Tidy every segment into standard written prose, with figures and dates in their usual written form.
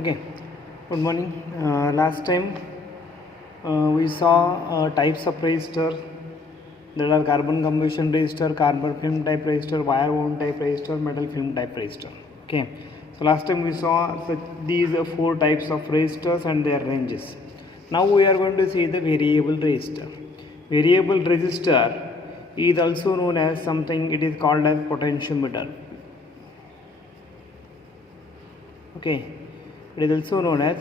Okay, good morning. Last time we saw types of resistor. There are carbon combustion resistor, carbon film type resistor, wire wound type resistor, metal film type resistor. Okay, so last time we saw these four types of resistors and their ranges. Now we are going to see the variable resistor. Variable resistor is also known as something, it is called as potentiometer. Okay, it is also known as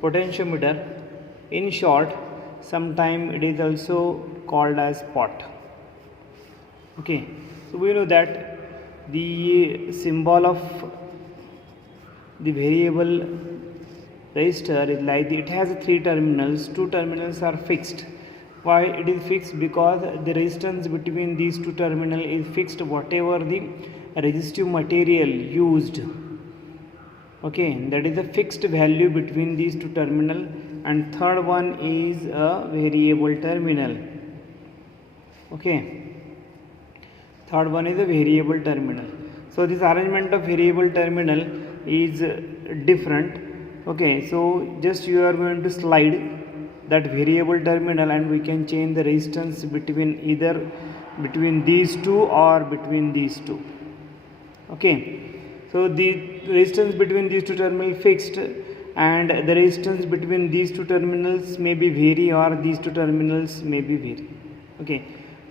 potentiometer. In short, sometimes it is also called as pot. Okay, so we know that the symbol of the variable resistor is like it has three terminals. Two terminals are fixed. Why it is fixed? Because the resistance between these two terminals is fixed, whatever the resistive material used. Okay, that is a fixed value between these two terminal, and third one is a variable terminal. Okay, third one is a variable terminal. So this arrangement of variable terminal is different. Okay, so just you are going to slide that variable terminal and we can change the resistance between either between these two or between these two. Okay, so the resistance between these two terminals fixed, and the resistance between these two terminals may be vary, or these two terminals may be vary. Okay,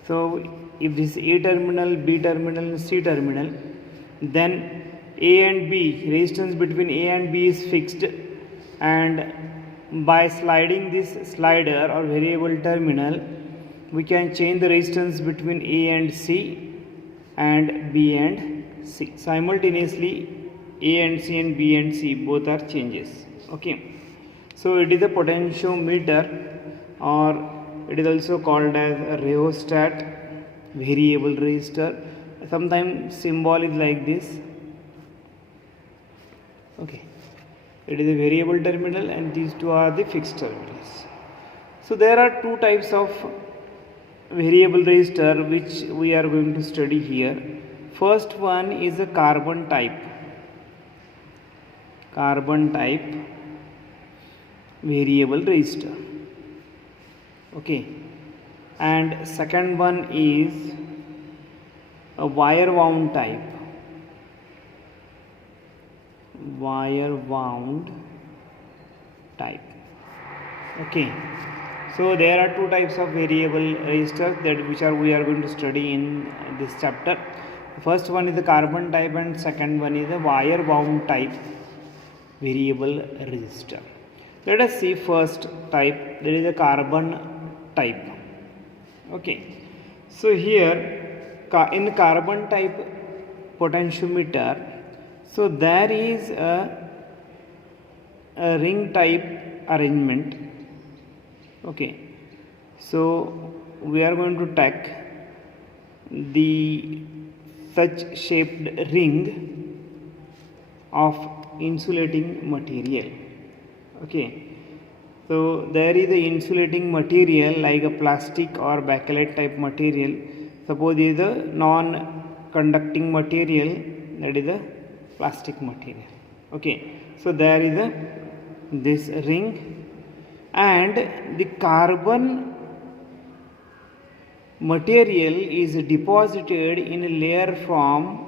so if this A terminal, B terminal, C terminal, then A and B, resistance between A and B is fixed, and by sliding this slider or variable terminal, we can change the resistance between A and C and B and C. Simultaneously, A and C and B and C both are changes. Okay, so it is a potentiometer, or it is also called as a rheostat, variable resistor. Sometimes symbol is like this. Okay, it is a variable terminal and these two are the fixed terminals. So there are two types of variable resistor which we are going to study here. First one is a carbon type variable resistor. Okay, and second one is a wire wound type Okay, so there are two types of variable resistors that we are going to study in this chapter. First one is the carbon type and second one is the wire wound type variable resistor. Let us see first type, there is a carbon type. Okay, so here in carbon type potentiometer, so there is a ring type arrangement. Okay, so we are going to take the such shaped ring of insulating material. Okay, so there is a insulating material like a plastic or bakelite type material. Suppose it is a non-conducting material, that is a plastic material. Okay, so there is a this ring, and the carbon material is deposited in a layer form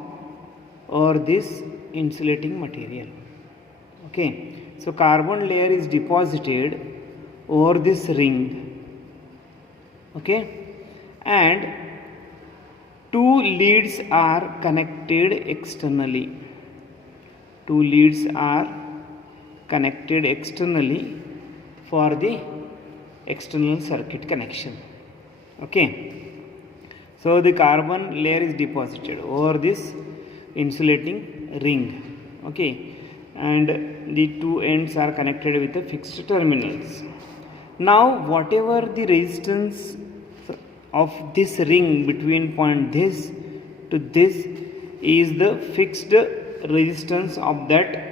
or this insulating material. Okay, so carbon layer is deposited over this ring. Okay, and two leads are connected externally. For the external circuit connection. Okay, so the carbon layer is deposited over this insulating ring. Okay, and the two ends are connected with the fixed terminals. Now whatever the resistance of this ring between point this to this is the fixed resistance of that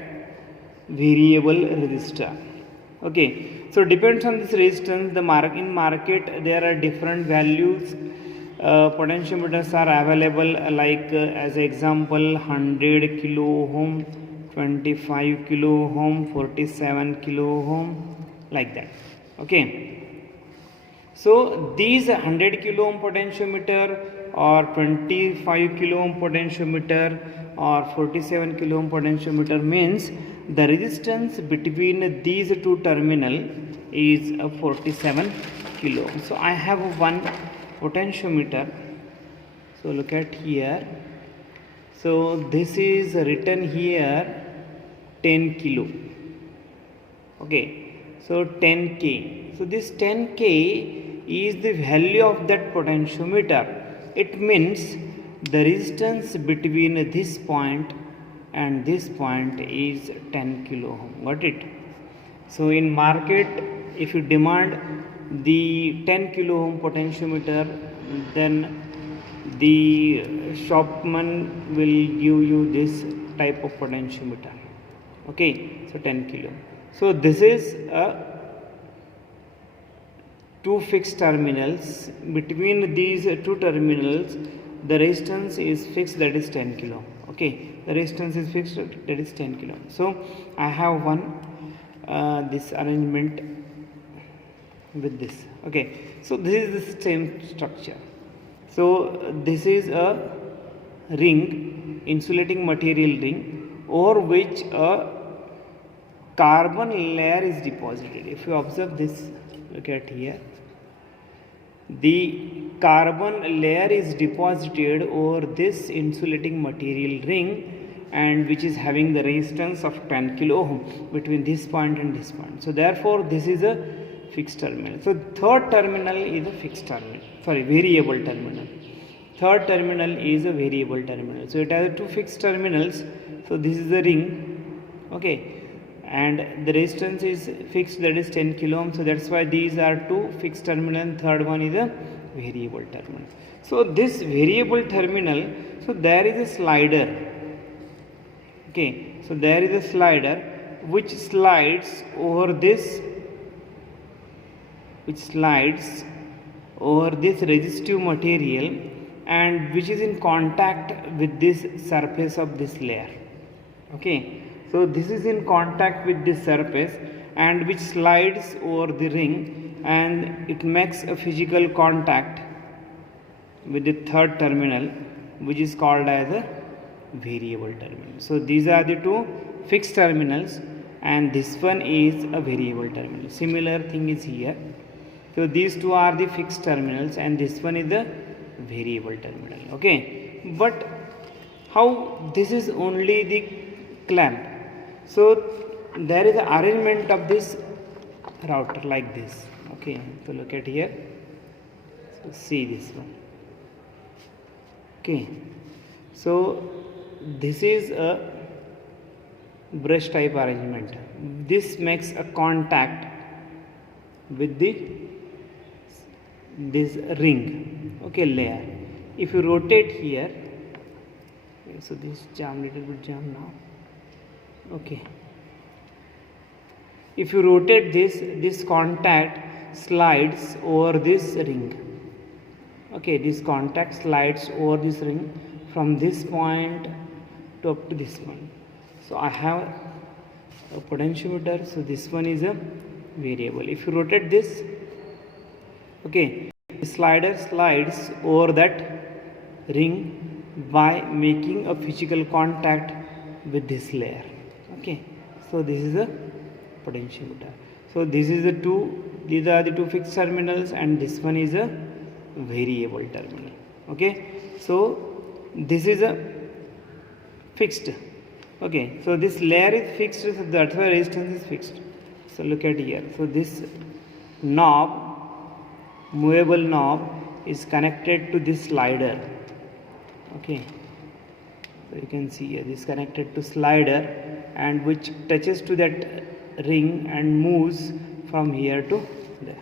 variable resistor. Okay, so depends on this resistance. In market there are different values. Potentiometers are available like as example 100 kilo ohm, 25 kilo ohm, 47 kilo ohm, like that. Okay, so these 100 kilo ohm potentiometer or 25 kilo ohm potentiometer or 47 kilo ohm potentiometer means the resistance between these two terminal is a 47 kilo ohm. So I have one potentiometer, so look at here. So this is written here 10 kilo. Okay, so 10k. So this 10k is the value of that potentiometer. It means the resistance between this point and this point is 10 kilo ohm. Got it? So in market, if you demand the 10 kilo ohm potentiometer, then the shopman will give you this type of potentiometer. Okay, so 10 kilo. So this is a two fixed terminals. Between these two terminals, the resistance is fixed, that is 10 kilo. Okay, the resistance is fixed, that is 10 kilo. So I have one this arrangement with this. Okay, so this is the same structure. So this is a ring, insulating material ring, over which a carbon layer is deposited. If you observe this, look at here, the carbon layer is deposited over this insulating material ring, and which is having the resistance of 10 kilo ohm between this point and this point. So therefore this is a fixed terminal. So third terminal is a fixed terminal, variable terminal. Third terminal is a variable terminal. So it has two fixed terminals. So this is the ring, okay, and the resistance is fixed, that is 10 kilo ohm. So that's why these are two fixed terminal, and third one is a variable terminal. So this variable terminal, so there is a slider. Okay, so there is a slider which slides over this, resistive material, and which is in contact with this surface of this layer. Okay, so this is in contact with this surface and which slides over the ring, and it makes a physical contact with the third terminal, which is called as a variable terminal. So these are the two fixed terminals, and this one is a variable terminal. Similar thing is here. So these two are the fixed terminals, and this one is the variable terminal. Okay, but how this is only the clamp? So there is an arrangement of this router like this. Okay, so look at here. So see this one. Okay, so this is a brush type arrangement. This makes a contact with this ring, okay, layer. If you rotate here, so this jam, little bit jam now. Okay, if you rotate this contact slides over this ring. Okay, this contact slides over this ring from this point to up to this point. So I have a potentiometer, so this one is a variable. If you rotate this, okay, the slider slides over that ring by making a physical contact with this layer. Okay, so this is a potentiometer. So this is these are the two fixed terminals, and this one is a variable terminal. Okay, so this is a fixed. Okay, so this layer is fixed, so that's why resistance is fixed. So look at here. So this knob, movable knob, is connected to this slider. Okay, so you can see here, this connected to slider, and which touches to that ring and moves from here to there.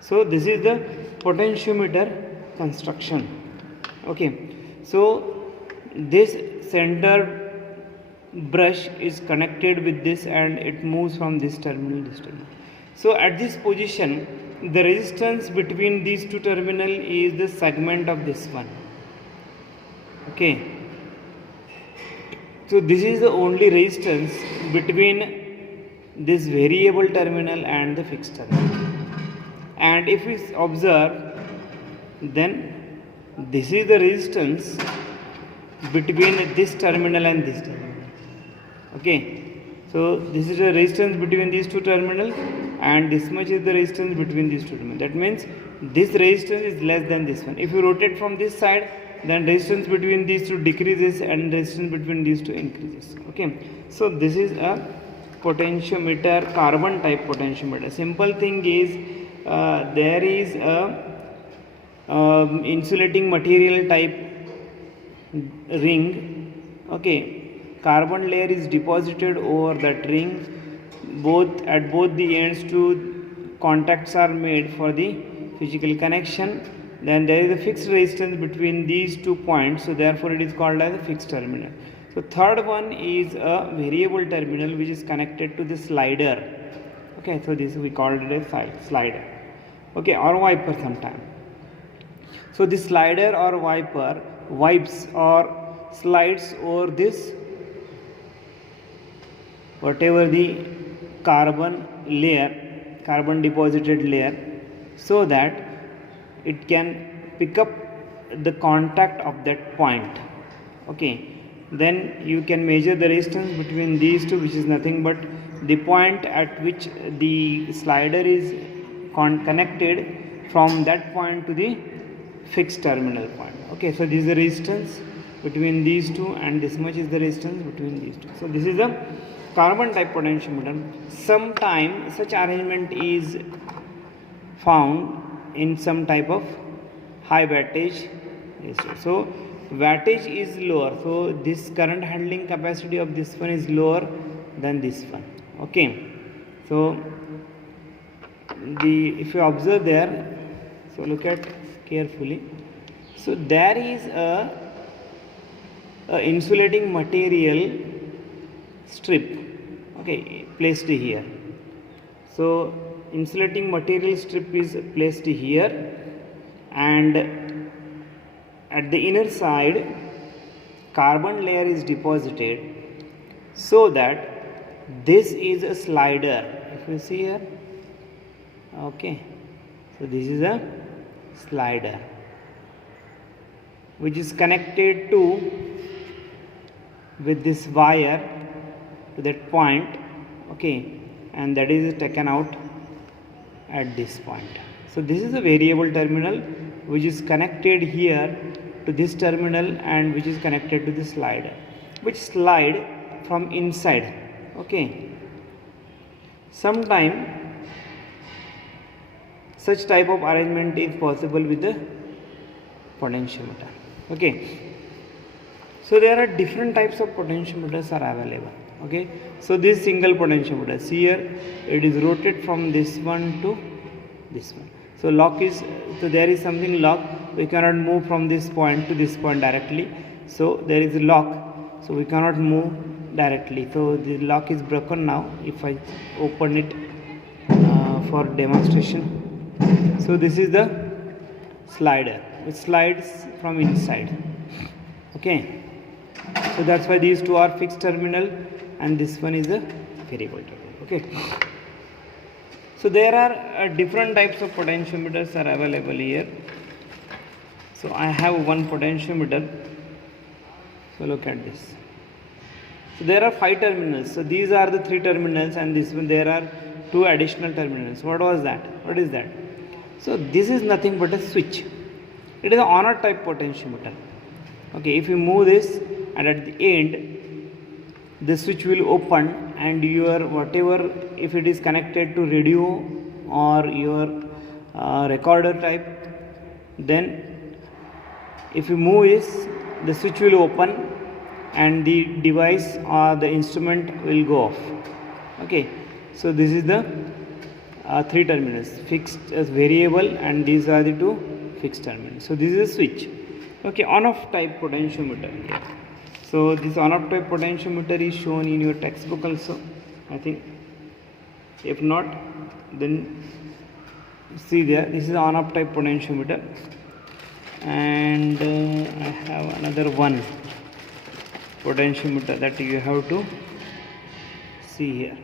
So this is the potentiometer construction. Okay, so this center brush is connected with this, and it moves from this terminal to this terminal. So at this position, the resistance between these two terminals is the segment of this one. Okay, So this is the only resistance between this variable terminal and the fixed terminal. And if we observe, then this is the resistance between this terminal and this terminal. Okay, so this is the resistance between these two terminals, and this much is the resistance between these two terminals. That means this resistance is less than this one. If you rotate from this side, then resistance between these two decreases and resistance between these two increases. Okay, so this is a potentiometer, carbon type potentiometer. Simple thing is there is a insulating material type ring. Okay, carbon layer is deposited over that ring. At both the ends, two contacts are made for the physical connection. Then there is a fixed resistance between these 2 points, so therefore it is called as a fixed terminal. So third one is a variable terminal which is connected to the slider. Okay, so this we called it a slider. Okay, or wiper sometime. So this slider or wiper wipes or slides over this whatever the carbon deposited layer, so that it can pick up the contact of that point. Okay, then you can measure the resistance between these two, which is nothing but the point at which the slider is connected from that point to the fixed terminal point. Okay, so this is the resistance between these two, and this much is the resistance between these two. So this is the carbon type potentiometer. Sometimes such arrangement is found in some type of high wattage. So wattage is lower, so this current handling capacity of this one is lower than this one. Okay, so if you observe there, so look at carefully. So there is a insulating material strip, okay, placed here. So insulating material strip is placed here, and at the inner side carbon layer is deposited, so that this is a slider. If you see here, okay, so this is a slider which is connected with this wire to that point. Okay, and that is taken out at this point. So this is a variable terminal which is connected here to this terminal, and which is connected to the slider, which slide from inside. Okay, sometime such type of arrangement is possible with the potentiometer. Okay, so there are different types of potentiometers are available. Okay, so this single potentiometer, see here, it is rotated from this one to this one. So there is something lock. We cannot move from this point to this point directly. So there is a lock, so we cannot move directly. So the lock is broken now. If I open it for demonstration, so this is the slider which slides from inside. Okay, so that's why these two are fixed terminal and this one is a variable terminal. Okay, so there are different types of potentiometers are available here. So I have one potentiometer. So look at this. So there are 5 terminals. So these are the 3 terminals, and this one there are 2 additional terminals. What was that? What is that? So this is nothing but a switch. It is an on or type potentiometer. Okay, if you move this, and at the end the switch will open, and your whatever, if it is connected to radio or your recorder type, then if you move this, the switch will open and the device or the instrument will go off. Okay, so this is the 3 terminals, fixed as variable, and these are the 2 fixed terminals. So this is a switch. Okay, on off type potentiometer. So this on off type potentiometer is shown in your textbook also, I think. If not, then see there, this is on off type potentiometer. And I have another one. potentiometer that you have to see here.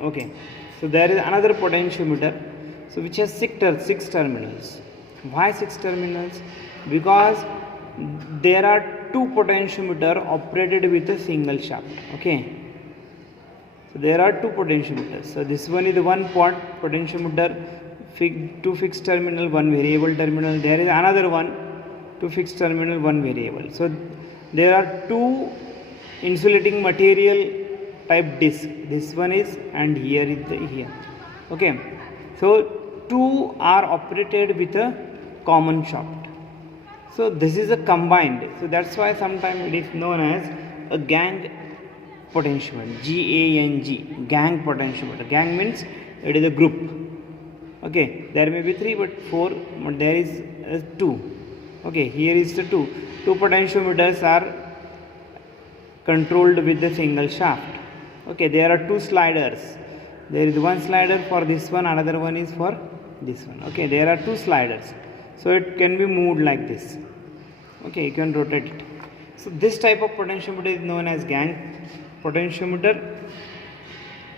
Okay, so there is another potentiometer, so which has six terminals. Why 6 terminals? Because there are two potentiometer operated with a single shaft. Okay, so there are two potentiometers. So this one is the one potentiometer, two fixed terminal, one variable terminal. There is another one, two fixed terminal, one variable. So there are two insulating material type disc. This one is, and here is the here. Okay, so two are operated with a common shaft. So this is a combined. So that's why sometimes it is known as a gang potentiometer. G-A-N-G, gang potentiometer. Gang means it is a group. Okay, there may be 3 but 4, but there is 2. Okay, here is the 2. Two potentiometers are controlled with the single shaft. Okay, there are 2 sliders. There is one slider for this one, another one is for this one. Okay, there are 2 sliders. So it can be moved like this. Okay, you can rotate it. So this type of potentiometer is known as gang potentiometer.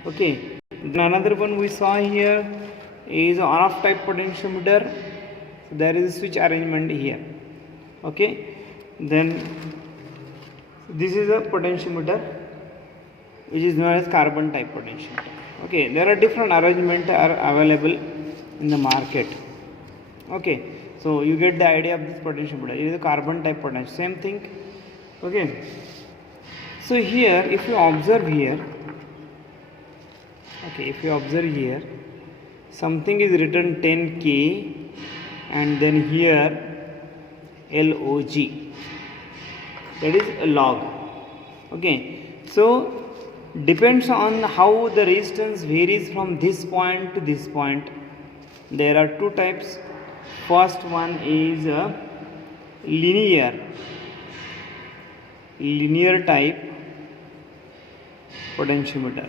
Okay, then another one we saw here is on-off type potentiometer. So there is a switch arrangement here. Okay, then this is a potentiometer which is known as carbon type potentiometer. Okay, there are different arrangements are available in the market. Okay, so you get the idea of this potentiometer. It is a carbon type potentiometer. Same thing. Okay, so here if you observe here, okay, if you observe here, something is written 10K and then here log, that is a log. Okay, so depends on how the resistance varies from this point to this point. There are 2 types. First one is a linear type potentiometer.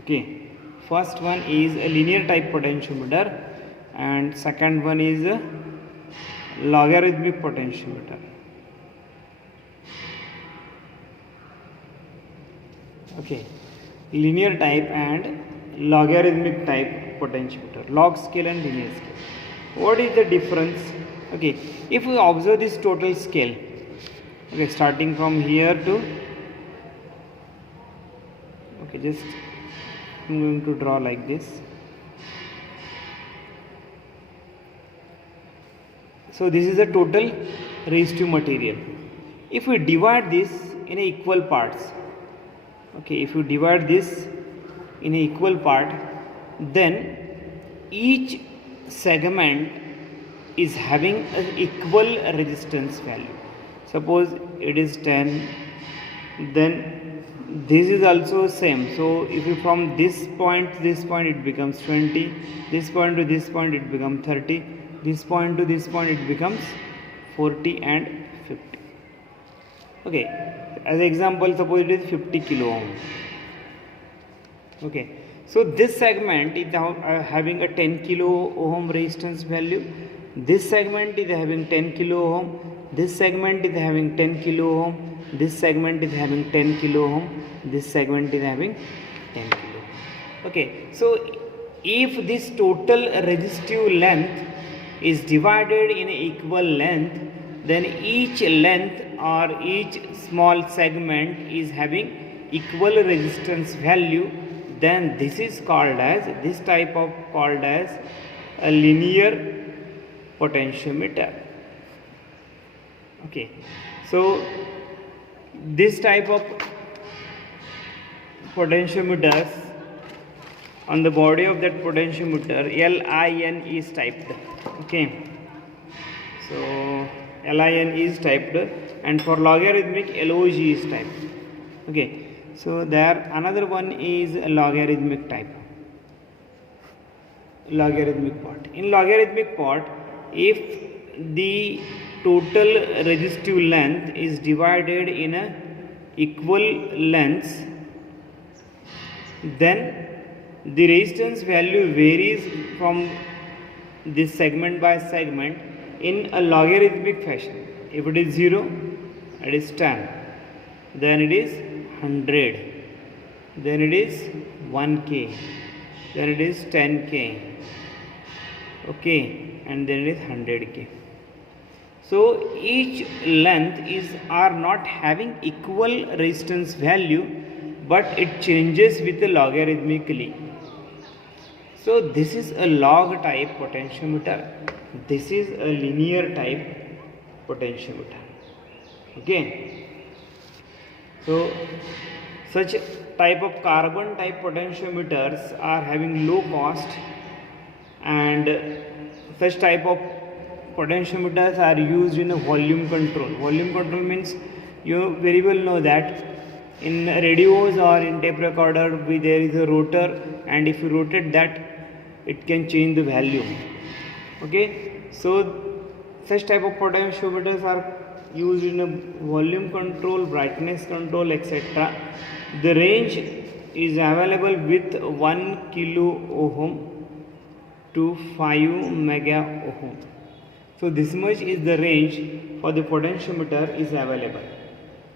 Okay, first one is a linear type potentiometer and second one is a logarithmic potentiometer. Okay, linear type and logarithmic type potentiometer, log scale and linear scale. What is the difference? Okay, if we observe this total scale, okay, starting from here to, okay, just I'm going to draw like this. So this is the total resistive material. If we divide this in equal parts, okay, if you divide this in equal part, then each segment is having an equal resistance value. Suppose it is 10, then this is also same. So if you from this point to this point it becomes 20, this point to this point it becomes 30, this point to this point it becomes 40 and 50. Okay, as example, suppose it is 50 kilo ohm. Okay, so this segment is having a 10 kilo ohm resistance value. This segment is having 10 kilo ohm. This segment is having 10 kilo ohm. This segment is having 10 kilo ohm. This segment is having 10 kilo ohm. Okay, so if this total resistive length is divided in equal length, then each length or each small segment is having equal resistance value. Then this is called as, this type of called as a linear potentiometer. Okay, so this type of potentiometers, on the body of that potentiometer LIN is typed. Okay, so LIN is typed, and for logarithmic LOG is typed. Okay, so there another one is logarithmic type, logarithmic part. In logarithmic part, if the total resistive length is divided in a equal lengths, then the resistance value varies from this segment by segment in a logarithmic fashion. If it is 0, it is 10, then it is 100, then it is 1k, then it is 10k, okay, and then it is 100k. So each length are not having equal resistance value, but it changes with the logarithmically. So this is a log type potentiometer, this is a linear type potentiometer. Okay, so such type of carbon type potentiometers are having low cost, and such type of potentiometers are used in a volume control. Volume control means you very well know that in radios or in tape recorder there is a rotor, and if you rotate that it can change the value. Okay, so such type of potentiometers are used in a volume control, brightness control, etc. The range is available with 1 kilo ohm to 5 mega ohm. So this much is the range for the potentiometer is available.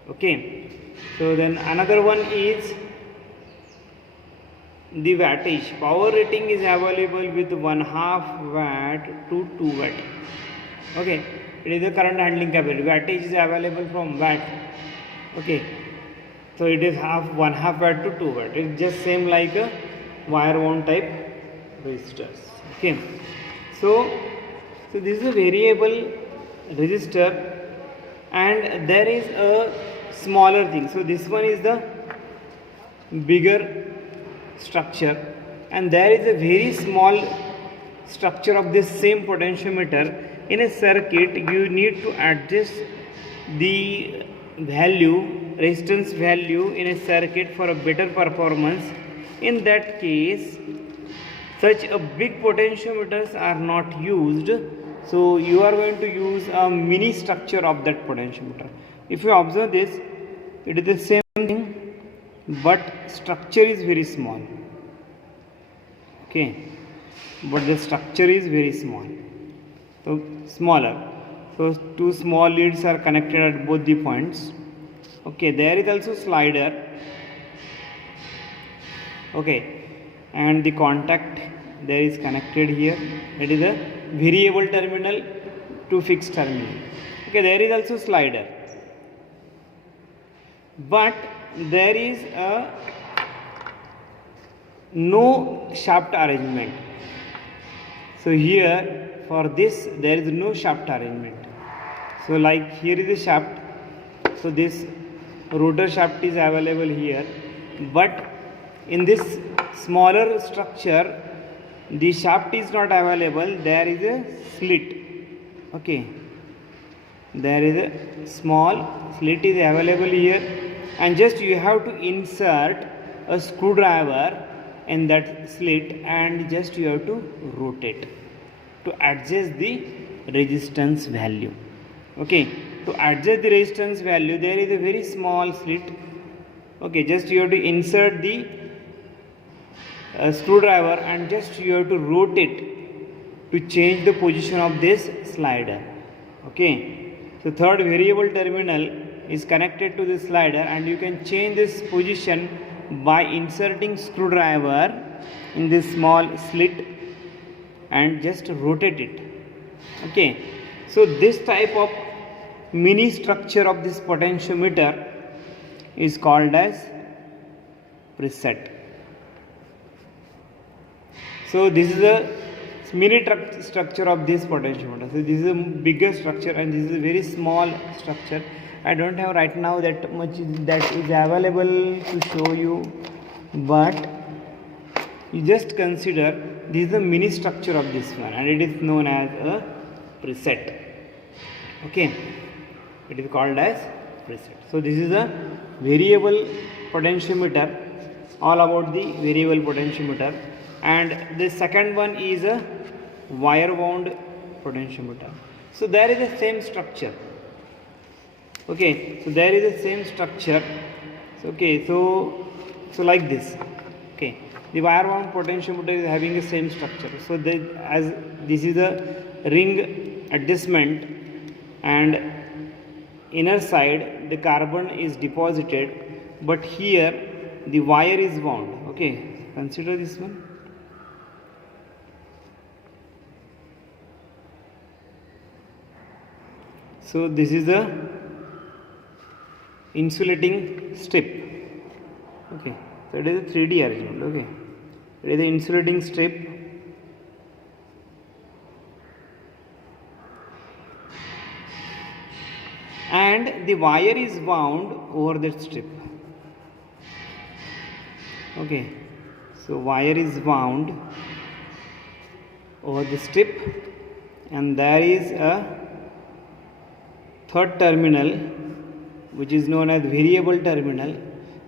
Okay, so then another one is the wattage. Power rating is available with 1/2 watt to 2 watt. Okay, it is the current handling capacity. Wattage is available from watt. Okay, so it is 1/2 watt to 2 watt. It is just same like a wire wound type resistors. Okay, so this is a variable resistor, and there is a smaller thing. So this one is the bigger structure, and there is a very small structure of this same potentiometer. In a circuit you need to adjust the resistance value in a circuit for a better performance. In that case such a big potentiometers are not used, so you are going to use a mini structure of that potentiometer. If you observe this, it is the same thing, but structure is very small. Okay, but the structure is very small, so smaller. So two small leads are connected at both the points. Okay, there is also slider. Okay, and the contact there is connected here. It is a variable terminal to fixed terminal. Okay, there is also slider, but there is a no shaft arrangement. So here for this there is no shaft arrangement. So like here is a shaft, so this rotor shaft is available here, but in this smaller structure the shaft is not available. There is a slit. Okay, there is a small slit is available here, and just you have to insert a screwdriver in that slit, and just you have to rotate to adjust the resistance value. Okay, to adjust the resistance value there is a very small slit. Okay, just you have to insert the screwdriver, and just you have to rotate to change the position of this slider. Okay, so third variable terminal is connected to the slider, and you can change this position by inserting screwdriver in this small slit and just rotate it. Okay, so this type of mini structure of this potentiometer is called as preset. So this is a mini structure of this potentiometer. So this is a bigger structure, and this is a very small structure. I don't have right now that much that is available to show you, but you just consider this is the mini structure of this one, and it is known as a preset. Okay, it is called as preset. So this is a variable potentiometer, all about the variable potentiometer. And the second one is a wire wound potentiometer. So there is the same structure. Okay, so there is the same structure. So, okay, so like this. Okay, the wire wound potentiometer is having the same structure. So as this is a ring adjustment, and inner side the carbon is deposited, but here the wire is wound. Okay, consider this one. So this is a insulating strip. Okay, so it is a 3D arrangement. Okay, it is the insulating strip, and the wire is wound over that strip. Okay, so wire is wound over the strip, and there is a third terminal which is known as variable terminal,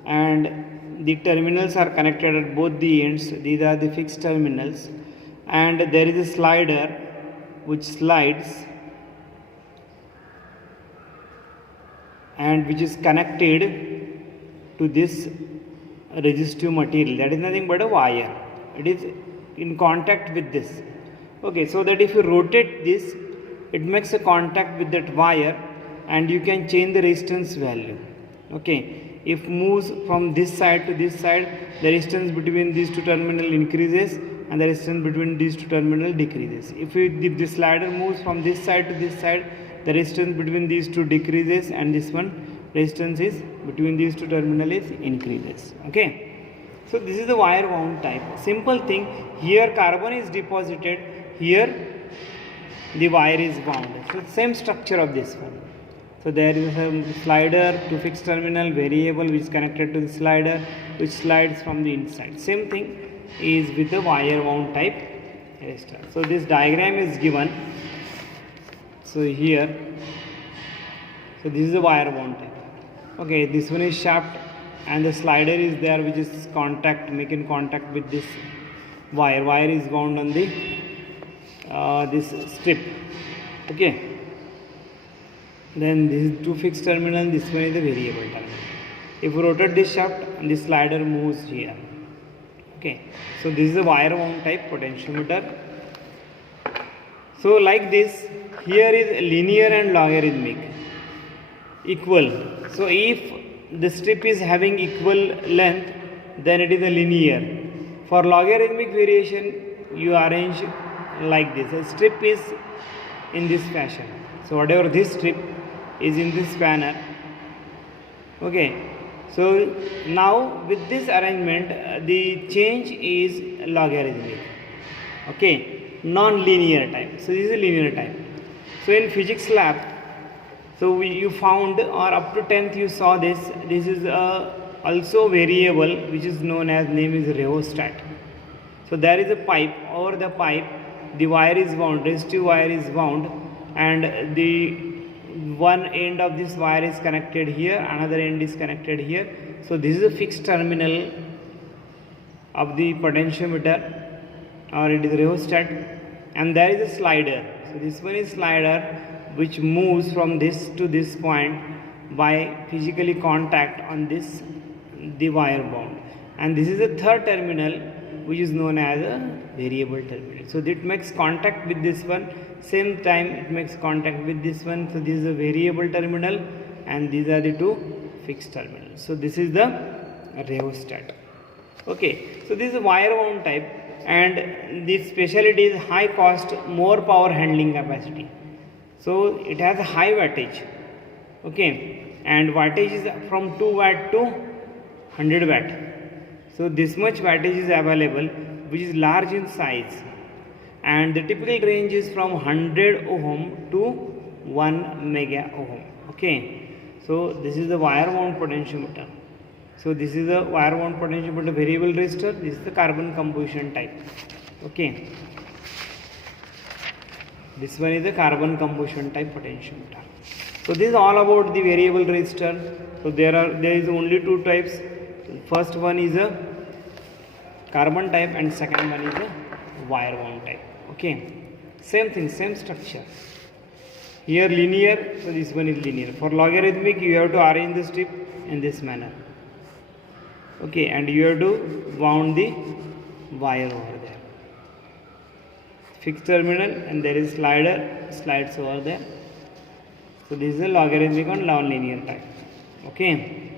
and the terminals are connected at both the ends. These are the fixed terminals, and there is a slider which slides and which is connected to this resistive material, that is nothing but a wire. It is in contact with this. Okay, so that if you rotate this, it makes a contact with that wire, and you can change the resistance value. Okay, if moves from this side to this side, the resistance between these two terminals increases and the resistance between these two terminals decreases. If the slider moves from this side to this side, the resistance between these two decreases, and this one resistance is between these two terminals increases. Okay, so this is the wire wound type. Simple thing. Here carbon is deposited, here the wire is wound. So same structure of this one. So there is a slider to fixed terminal, variable which is connected to the slider which slides from the inside. Same thing is with the wire wound type resistor. So this diagram is given. So here, so this is the wire wound type. Okay, this one is shaft, and the slider is there which is making contact with this wire. Wire is wound on the this strip. Okay. Then this is two fixed terminal, this one is the variable terminal. If you rotate this shaft, and the slider moves here. Okay, so this is a wire wound type potentiometer. So like this, here is linear and logarithmic, equal. So if the strip is having equal length, then it is a linear. For logarithmic variation, you arrange like this. A strip is in this fashion. So whatever this strip is in this manner. Okay, so now with this arrangement, the change is logarithmic. Okay, non-linear type. So this is a linear type. So in physics lab, so you found, or up to 10th you saw this. This is also variable which is known as, name is rheostat. So there is a pipe. Over the pipe, the wire is wound, resistive wire is wound, and the one end of this wire is connected here, another end is connected here. So this is a fixed terminal of the potentiometer, or it is rheostat, and there is a slider. So this one is slider which moves from this to this point by physically contact on this the wire bound, and this is a third terminal which is known as a variable terminal. So that makes contact with this one, same time it makes contact with this one. So this is a variable terminal, and these are the two fixed terminals. So this is the rheostat. Okay, so this is a wire wound type, and the specialty is high cost, more power handling capacity. So it has a high wattage. Okay, and wattage is from 2 watt to 100 watt. So this much wattage is available, which is large in size, and the typical range is from 100 ohm to 1 mega ohm. Okay, so this is the wire wound potentiometer. So this is the wire wound potentiometer variable resistor. This is the carbon composition type. Okay, this one is the carbon composition type potentiometer. So this is all about the variable resistor. So there is only two types. First one is a carbon type, and second one is a wire wound type. Okay, same thing, same structure. Here linear, so this one is linear. For logarithmic, you have to arrange the strip in this manner. Okay, and you have to wound the wire over there. Fixed terminal, and there is slider, slides over there. So this is a logarithmic and non-linear type. Okay.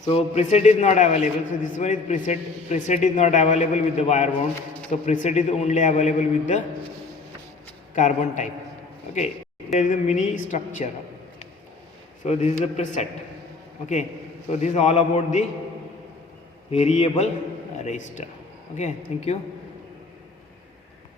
So preset is not available. So this one is preset. Preset is not available with the wire bond. So preset is only available with the carbon type. Okay. There is a mini structure. So this is the preset. Okay. So this is all about the variable resistor. Okay. Thank you.